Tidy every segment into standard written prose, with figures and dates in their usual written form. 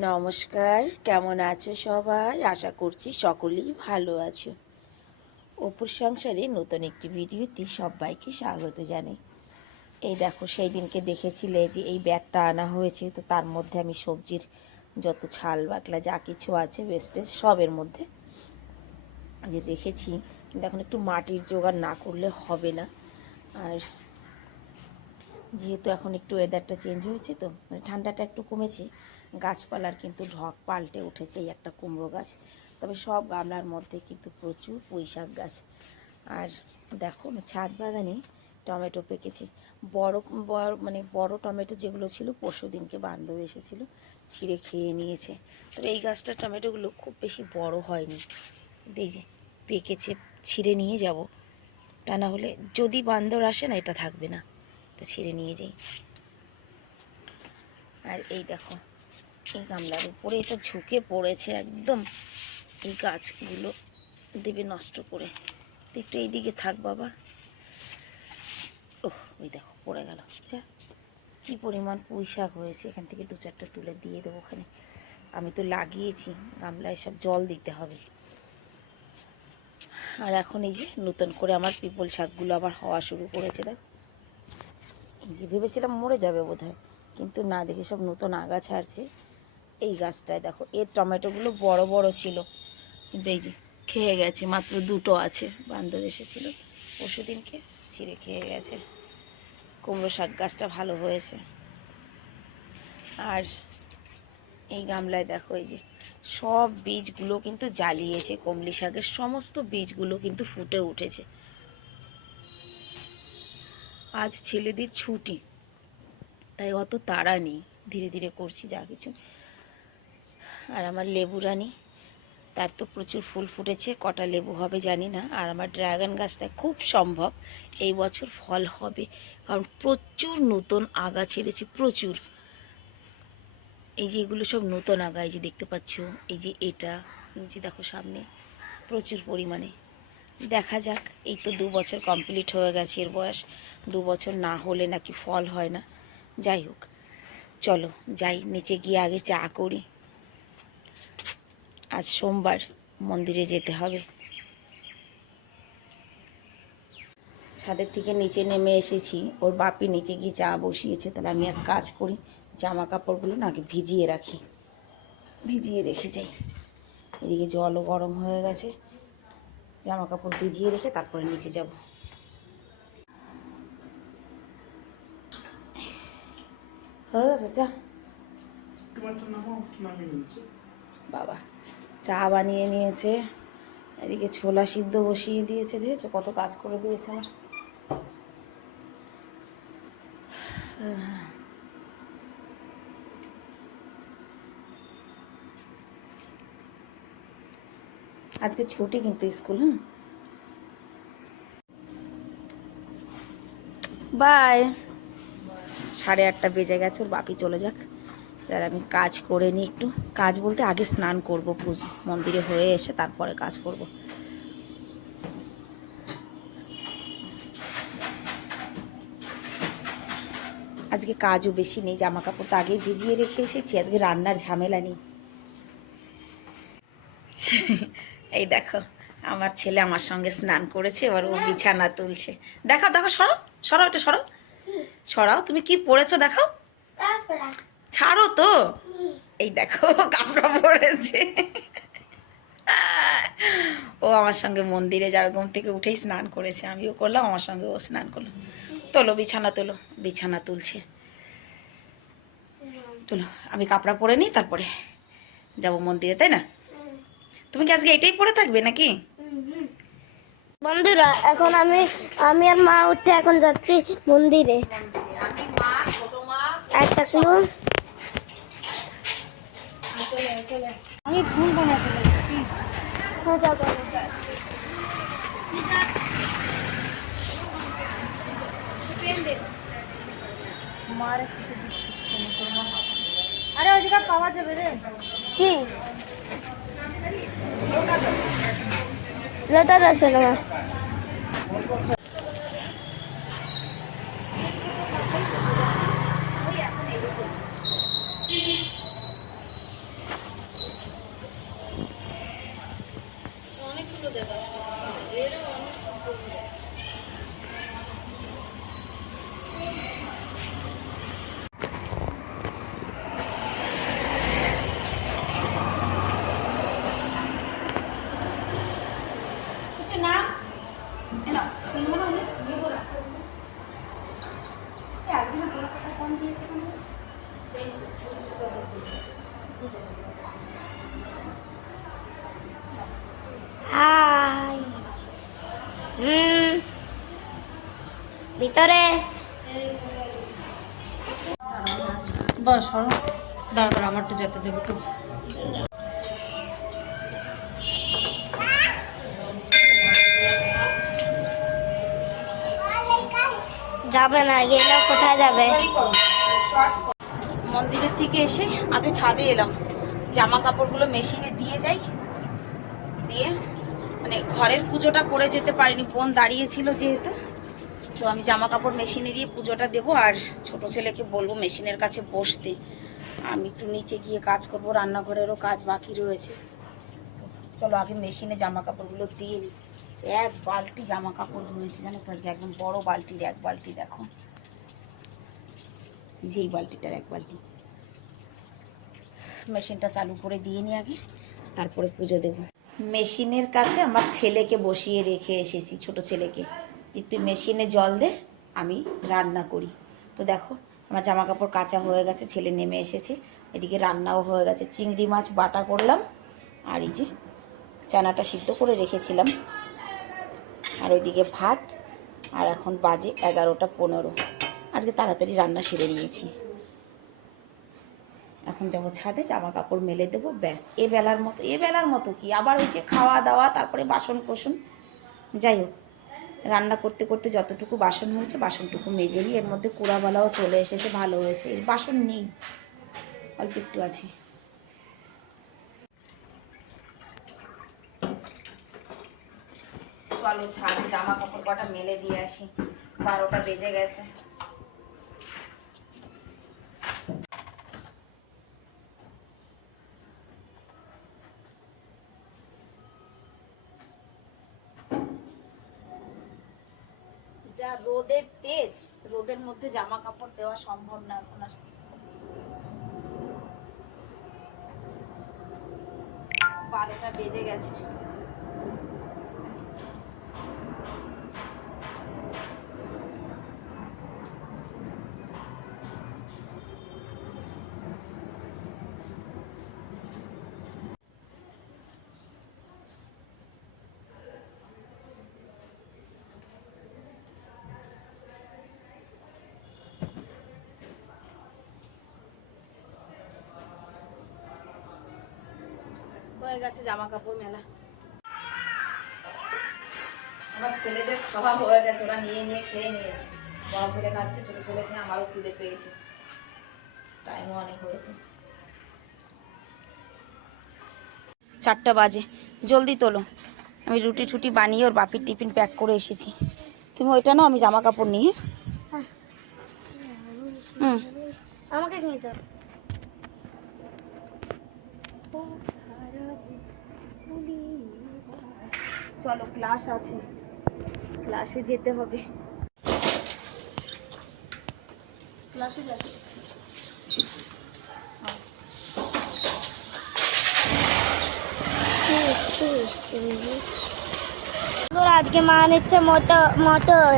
নমস্কার, কেমন আছো সবাই? আশা করছি সকলেই ভালো আছো। অপুর সংসারে নতুন একটি ভিডিওতে সবাইকে স্বাগত জানাই। এই দেখো, সেই দিনকে দেখেছিলে যে এই ব্যাগটা আনা হয়েছে, তো তার মধ্যে আমি সবজির যত ছাল বাকলা যা কিছু আছে ওয়েস্টেজ সবের মধ্যে যে রেখেছি। কিন্তু এখন একটু মাটির জোগাড় না করলে হবে না। আর যেহেতু এখন একটু ওয়েদারটা চেঞ্জ হয়েছে, তো মানে ঠান্ডাটা একটু কমেছে, গাছপালার কিন্তু ঢক পাল্টে উঠেছে। এই একটা কুমড়ো গাছ, তবে সব গামলার মধ্যে কিন্তু প্রচুর পুঁইশাক গাছ। আর দেখো, ছাদ বাগানে টমেটো পেকেছে। বড় বড় মানে বড় টমেটো যেগুলো ছিল পরশু দিনকে বান্ধব এসেছিলো, ছিঁড়ে খেয়ে নিয়েছে। তবে এই গাছটার টমেটোগুলো খুব বেশি বড় হয়নি। এই যে পেকেছে, ছিঁড়ে নিয়ে যাব, তা না হলে যদি বান্দর আসে না এটা থাকবে না, এটা ছিঁড়ে নিয়ে যাই। আর এই দেখো, এই গামলার উপরে এটা ঝুঁকে পড়েছে একদম, এই গাছগুলো দেবে নষ্ট করে। তো একটু এইদিকে থাক বাবা। ওহ, ওই দেখো পড়ে গেল। যা, কী পরিমাণ পুঁই শাক হয়েছে, এখান থেকে দু চারটা তুলে দিয়ে দেবো ওখানে। আমি তো লাগিয়েছি, গামলায় সব জল দিতে হবে। আর এখন এই যে নতুন করে আমার পিপল শাকগুলো আবার হওয়া শুরু করেছে। দেখো, এই যে ভেবেছিলাম মরে যাবে বোধহয়, কিন্তু না, দেখে সব নতুন আগা ছাড়ছে। এই গাছটায় দেখো, এর টমেটোগুলো বড় বড় ছিল, কিন্তু এই যে খেয়ে গেছে, মাত্র দুটো আছে। বান্দর এসেছিল পরশুদিনকে, ছিঁড়ে খেয়ে গেছে। কুমড়ো শাক গাছটা ভালো হয়েছে। আর এই গামলায় দেখো, এই যে সব বীজগুলো কিন্তু জ্বালিয়েছে, কমলি শাকের সমস্ত বীজগুলো কিন্তু ফুটে উঠেছে। আজ ছেলেদের ছুটি, তাই অত তাড়া নেই, ধীরে ধীরে করছি যা কিছু। আর আমার লেবু রানী, তার তো প্রচুর ফুল ফুটেছে, কটা লেবু হবে জানি না। আর আমার ড্রাগন গাছটায় খুব সম্ভব এই বছর ফল হবে, কারণ প্রচুর নতুন আগা ছেড়েছে, প্রচুর। এই যে এগুলো সব নতুন আগা, এই যে দেখতে পাচ্ছ, এই যে এটা, এই যে দেখো সামনে প্রচুর পরিমাণে। দেখা যাক, এই তো 2 বছর কমপ্লিট হয়ে গেছে এর বয়স। 2 বছর না হলে নাকি ফল হয় না। যাই হোক, চলো যাই নিচে গিয়ে আগে চা করি। আজ সোমবার, মন্দিরে যেতে হবে। ছাদের থেকে নিচে নেমে এসেছি, ওর বাপি নিচে গিয়ে চা বসিয়েছে। তাহলে আমি এক কাজ করি, জামা কাপড়গুলো না আগে ভিজিয়ে রাখি, ভিজিয়ে রেখে যাই। এদিকে জলও গরম হয়ে গেছে, জামা কাপড় ভিজিয়ে রেখে তারপরে নিচে যাব। হয়ে গেছে চা? বাবা চা বানিয়ে নিয়েছে, এদিকে ছোলা সিদ্ধ বসিয়ে দিয়েছে। দেখেছো কত কাজ করে দিয়েছে আমার। আজকে ছুটি কিন্তু স্কুল। বাই। 8:30 বেজে গেছে, ওর বাপি চলে যাক। এবার আমি কাজ করে নিই একটু। কাজ বলতে আগে স্নান করব, মন্দিরে হয়ে এসে তারপরে কাজ করব। আজকে কাজও বেশি নেই, জামা কাপড় তো আগেই ভিজিয়ে রেখে এসেছি, আজকে রান্নার ঝামেলা নেই। এই দেখো, আমার ছেলে আমার সঙ্গে স্নান করেছে, এবার ও বিছানা তুলছে। দেখাও দেখো, সরাও সরাও, এটা সরাও, সরাও। তুমি কি পড়েছো দেখাও, ছাড়ো তো। এই দেখো কাপড় পরেছে। ও আমার সঙ্গে মন্দিরে যাবে, ঘুম থেকে উঠেই স্নান করেছে, আমিও করলাম, আমার সঙ্গে ও স্নান করলো। তোলো বিছানা তোলো, বিছানা তুলছে। তোলো, আমি কাপড়া পরে নিই, তারপরে যাব মন্দিরে, তাই না? তুমি কি আজকে এটাই পরে থাকবে নাকি? বন্ধুরা, এখন আমি আর মা উঠে এখন যাচ্ছি মন্দিরে। একটা ক্লু, আমি ফুল বানাতে যাচ্ছি। আরে ওই জায়গা পাওয়া যাবে রে কি লতা দাস না। ভিতরে বস দাঁড়া দাঁড়া, আমার তো যেতে দেবো তো। যাবে না, গেলে কোথায় যাবে? মন্দিরের থেকে এসে আগে ছাদে এলাম, জামা কাপড়গুলো মেশিনে দিয়ে যাই, দিয়ে মানে ঘরের পুজোটা করে যেতে পারিনি, বোন দাঁড়িয়েছিল যেহেতু, তো আমি জামা কাপড় মেশিনে দিয়ে পুজোটা দেবো। আর ছোট ছেলেকে বলবো মেশিনের কাছে বসতে, আমি একটু নিচে গিয়ে কাজ করবো, রান্নাঘরেরও কাজ বাকি রয়েছে। চলো আগে মেশিনে জামা কাপড়গুলো দিয়ে নিই। এক বালতি জামা কাপড় ধুয়েছে জানো তো, আজকে একদম বড় বালতির এক বালতি, দেখো যেই বালতিটার এক বালতি। মেশিনটা চালু করে দিয়ে নিই আগে, তারপরে পুজো দেব। মেশিনের কাছে আমার ছেলেকে বসিয়ে রেখে এসেছি, ছোট ছেলেকে, যে তুই মেশিনে জল দে, আমি রান্না করি। তো দেখো আমার জামা কাপড় কাচা হয়ে গেছে, ছেলে নেমে এসেছে, এদিকে রান্নাও হয়ে গেছে। চিংড়ি মাছ বাটা করলাম, আর এই যে চানাটা সিদ্ধ করে রেখেছিলাম, আর ওইদিকে ভাত। আর এখন বাজে 11টা 15। আজকে তাড়াতাড়ি রান্না সেরে নিয়েছি। এখন যাবো ছাদে, জামা কাপড় মেলে দেবো, ব্যাস। এবেলার মতো কি আবার ওই যে খাওয়া দাওয়া, তারপরে বাসন কোসন, যাই হোক রান্না করতে করতে যতটুকু বাসন হয়েছে বাসনটুকু মেজে নিই। এর মধ্যে কুড়াবালাও চলে এসেছে, ভালো হয়েছে, এর বাসন নেই, অল্প একটু আছে। চলো ছাদে জামা কাপড় কটা মেলে দিয়ে আসি, 12টা বেজে গেছে। যা রোদের তেজ, রোদের মধ্যে জামা কাপড় দেওয়া সম্ভব না এখন আর। 12টা বেজে গেছে। হয়ে গেছে জামা কাপড় মেলা। আমার ছেলেদের খাওয়া হয়ে গেছে, ওরা নিয়ে নিয়ে খেয়ে নিয়েছে। বড় ছেলে খাচ্ছে, ছোট ছেলে খেয়ে আমারও খিদে পেয়েছে, টাইমও অনেক হয়েছে। 4টা বাজে, জলদি তোলো। আমি রুটি ছুটি বানিয়ে ওর বাপির টিফিন প্যাক করে এসেছি। তুমি ওইটা নাও, আমি জামা কাপড় নিয়ে। হুম, আমাকে নিতে হবে। চলো ক্লাস আছে, ক্লাসে যেতে হবে। ক্লাসে যাস? আজকে মা নিচ্ছে মোটর।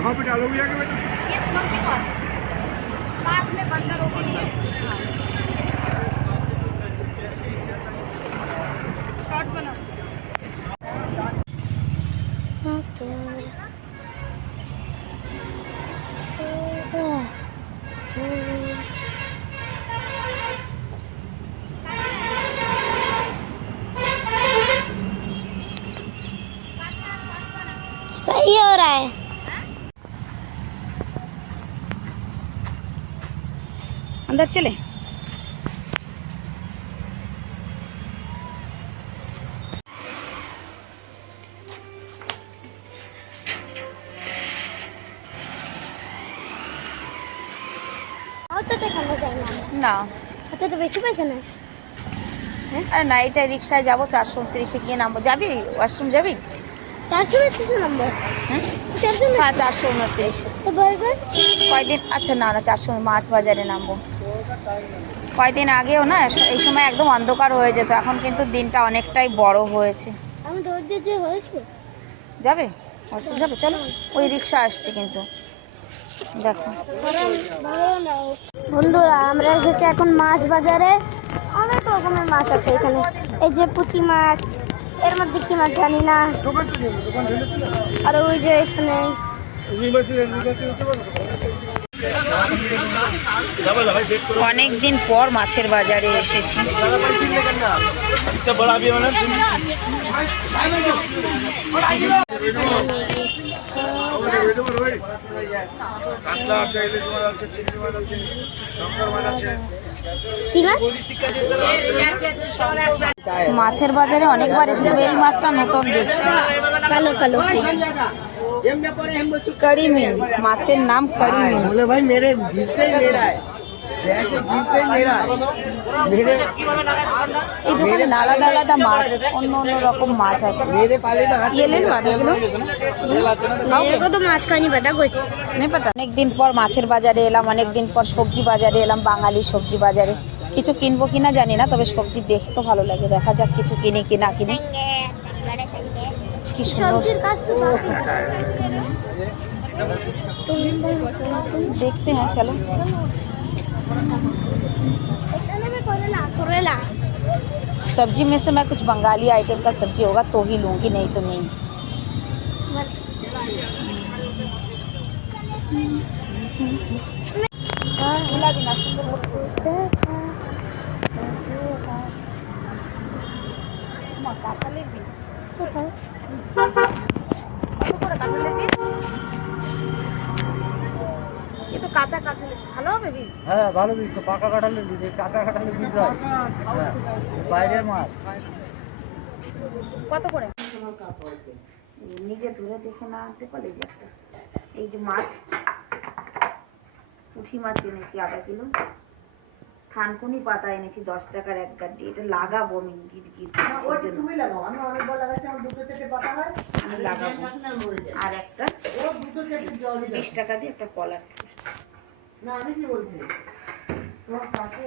कहाँ पे डालोगे आगे बेटा? सही हो रहा है। अंदर चले। অটো দেখানো যায় না না অটো তো বেশি পয়সা নেয়। আরে না, এটা রিক্সায় যাবো, 429-এ গিয়ে নামবো। যাবি ওয়াশরুম যাবি? 429 নম্বর। হ্যাঁ 429 হ্যাঁ 429। তো বলবেন কয়দিন, আচ্ছা না না 400 মাছ বাজারে নামবো। কয়দিন আগেও না এই সময় একদম অন্ধকার হয়ে যেত, এখন কিন্তু দিনটা অনেকটাই বড় হয়েছে। আমি দৌড় দিয়ে যে হয়েছে যাবে ওয়াশরুম যাবে? চলো, ওই রিক্সা আসছে কিন্তু দেখো। বন্ধুরা আমরা এসেছি এখন মাছ বাজারে। অনেক রকমের মাছ আছে এখানে, এই যে পুঁটি মাছ, এর মধ্যে কি মাছ জানি না। আর ওই যে এখানে অনেক দিন পর মাছের বাজারে এসেছি। কাতলা আছে, ইলিশ মাছ আছে, চিংড়ি মাছ আছে, শঙ্কর মাছ আছে। কি মাছ? মাছের বাজারে অনেকবার এসেছি, এই মাছটা নতুন দেখছি। কালো কালো কারি মিল, মাছের নাম কারি মিল। बोले भाई मेरे जीतते ही मेरा है, जैसे जीतते ही मेरा है मेरे এই দোকানে আলাদা আলাদা মাছ, অন্য অন্য রকম মাছ আছে। मेरे पाले में हाथ ये ले लो आधा किलो। मेरे को तो माछ का नहीं पता कुछ। नहीं पता। অনেকদিন পর মাছের বাজারে এলাম, অনেকদিন পর সবজি বাজারে এলাম, বাঙালি সবজি বাজারে। কিছু কিনবো কিনা জানি না, তবে সবজি দেখে তো ভালো লাগে। দেখা যাক কিছু কিনি কি না কিনি। কি সুন্দর सब्जी का देखते हैं, चलो। सब्जी में से मैं कुछ बंगाली आइटम का सब्जी होगा तो ही लूंगी, नहीं तो नहीं। ये तो কাঁচা কাঁঠাল ভালো হবে বীজ। হ্যাঁ ভালো বীজ তো, পাকা কাঁঠালের বীজ, কাঁচা কাঁঠালের বীজ হয় বাইরের মাছ। কত করে? নিজে ধরে দেখে না আনতে পারলে যে একটা, এই যে মাছ, পুঁটি মাছ এনেছি আধা কিলো, থানকুনি পাতা এনেছি 10 টাকার এক গাড্ডি। এটা লাগাবো আমি গিরগির, তুমি লাগাও, আমি অনেকবার লাগাচ্ছি, আমার দুটো থেকে পাতা হয়, আমি লাগাবো। আর একটা ও দুটো থেকে জল 20 টাকা দিয়ে একটা কলার। না আমি কি বলছি তোমার কাকু